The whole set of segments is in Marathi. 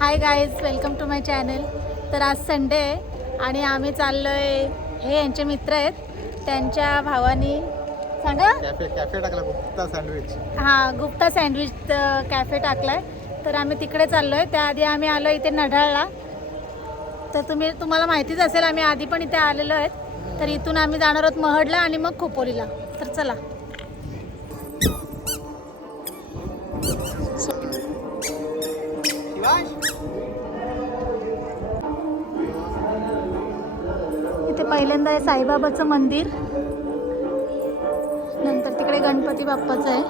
High guys, welcome to my channel. तर आज संडे आहे आणि आम्ही चाललो आहे. हे यांचे मित्र आहेत, त्यांच्या भावानी सांगा कॅफे टाकला गुप्ता सँडविच. हां, गुप्ता सँडविच कॅफे टाकला आहे. तर आम्ही तिकडे चाललो आहे. त्याआधी आम्ही आलो इथे नढाळला. तर तुम्हाला माहितीच असेल, आम्ही आधी पण इथे आलेलो आहेत. तर इथून आम्ही जाणार आहोत महडला आणि मग खोपोलीला. तर चला. इथे पहिल्यांदा आहे साईबाबाचं मंदिर, नंतर तिकडे गणपती बाप्पाचं आहे.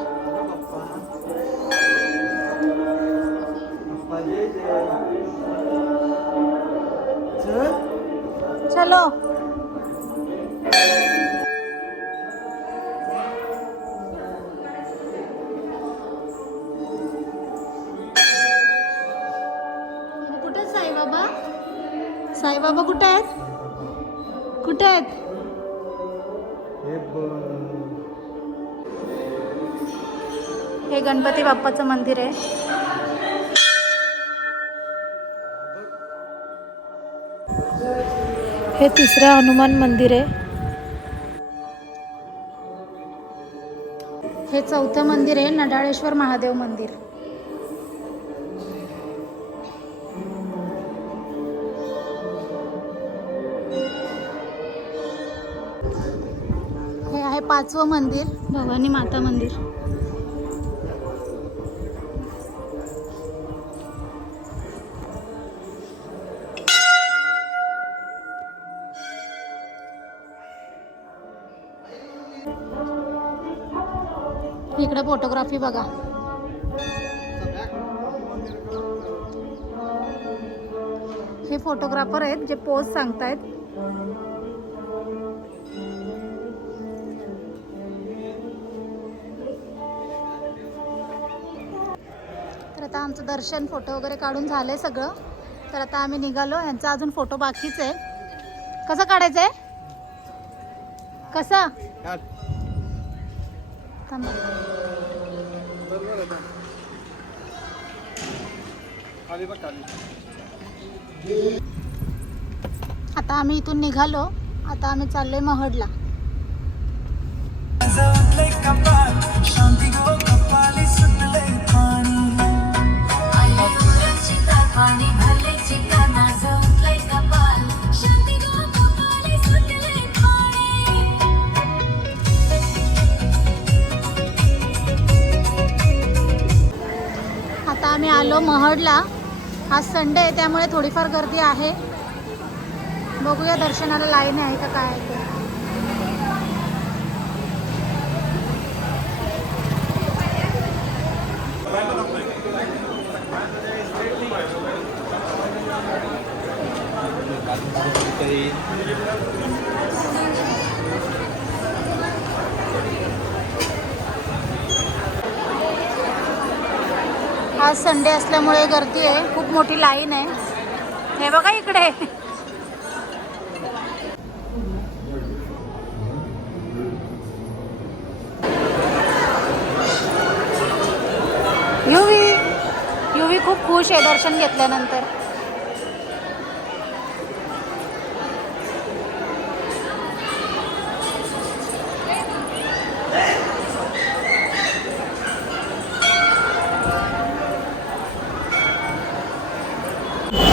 चलो. कुठे साईबाबा? साईबाबा कुठे आहेत? कुठे आहेत? हे गणपती बाप्पाचं मंदिर आहे. हे तिसरं हनुमान मंदिर आहे. हे चौथं मंदिर आहे, नडाळेश्वर महादेव मंदिर. हे आहे पाचवं मंदिर, भवानी माता मंदिर. इकडे फोटोग्राफी बघा. हे फोटोग्राफर आहेत जे पोज सांगतायत. तर आता आमचं दर्शन, फोटो वगैरे काढून झालंय सगळं. तर आता आम्ही निघालो. यांचा अजून फोटो बाकीच आहे. कसा काढायचा आहे? कसा? आता आम्ही इथून निघालो. आता आम्ही चाललोय महडला. आता आम्ही आलो महडला. आज संडे आहे त्यामुळे थोडीफार गर्दी आहे. बघूया दर्शनाला लाईन आहे का काय आहे ते. आज संडे असल्यामुळे गर्दी आहे, खूप मोठी लाईन आहे. हे बघा इकडे. युवी खूप खुश आहे दर्शन घेतल्यानंतर.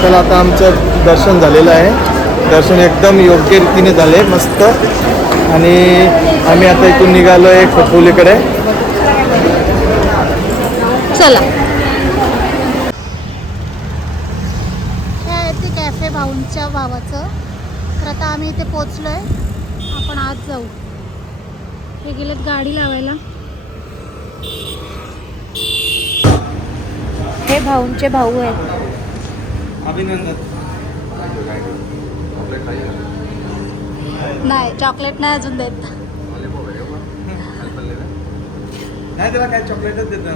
चला, आता आमचं दर्शन झालेलं आहे. दर्शन एकदम योग्य रीतीने झाले, मस्त. आणि आम्ही आता इथून निघालो आहे खोपोलीकडे. चला. हे आहे ते कॅफे भाऊंच्या भावाचं. तर आता आम्ही इथे पोचलोय. आपण आज जाऊ. हे गेलेत गाडी लावायला. हे भाऊंचे भाऊ आहेत. अभिनंदन. नाही, चॉकलेट नाही अजून देत. नाही, त्याला काय चॉकलेटच देत.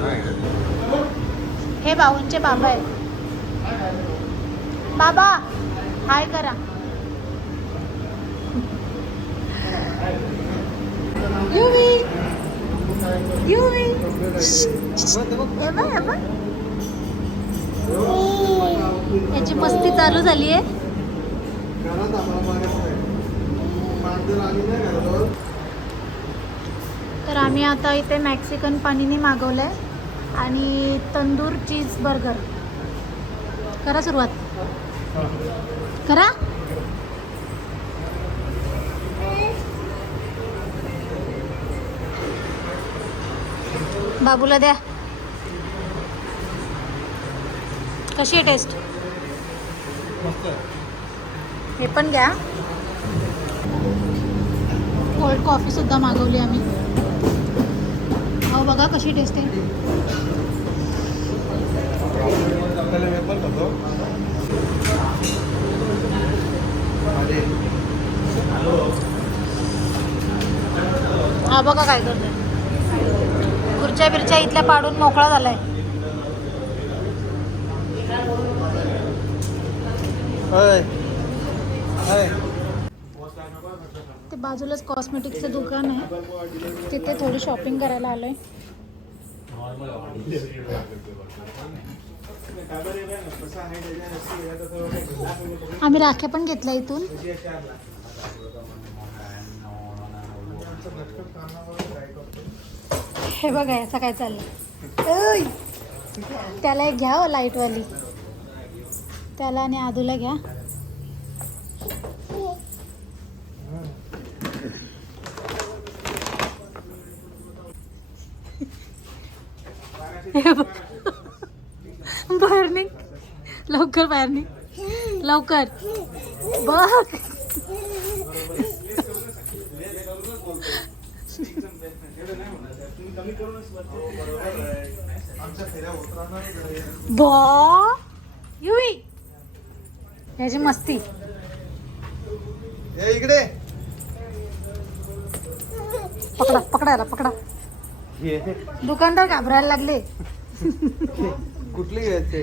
हे भाऊंचे बाबा आहेत. बाबा हाय करा. युवी युवी. याची मस्ती चालू झाली आहे. घरात आम्हाला मारायचं आहे. मांजर आली नाही घराजवळ. तर आम्ही आता इथे मॅक्सिकन पनीनी मागवलं आहे आणि तंदूर चीज बर्गर. करा सुरुवात. करा. बाबूला द्या. कशी आहे टेस्ट? मस्त आहे. हे पण घ्या. कोल्ड कॉफी सुद्धा मागवली आम्ही. अहो बघा कशी टेस्ट आहे. आपल्याला वेपर खातो. हा बघा काय करतोय. खुर्च्या बिरच्या इथल्या पाडून मोकळा झालाय. ते बाजूलाच कॉस्मेटिकचं दुकान आहे, तिथे थोडी शॉपिंग करायला आलोय. आम्ही राख्या पण घेतल्या इथून. हे बघा याचा काय चाललंय. त्याला एक घ्या लाईटवाली. त्याला आणि आदूला घ्या. बाहेर निघ लवकर, बाहेर निघ लवकर. बघ युवी याची मस्ती. इकडे पकडा पकडायला पकडा. दुकानदार घाबरायला लागले. कुठली घ्यायचे?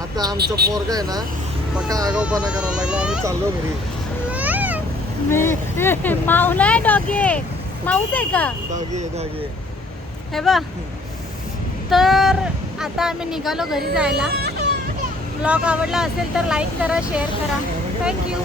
आता आमचा पोरगा आहे ना पक्का आगाऊपणा करायला लागला. आम्ही चाललो घरी. माऊला आहे डॉगे. माऊच आहे का? दागे. हे बघ. तर आता आम्ही निघालो घरी जायला. ब्लॉग आवडला असेल तर लाईक करा, शेअर करा. थँक्यू.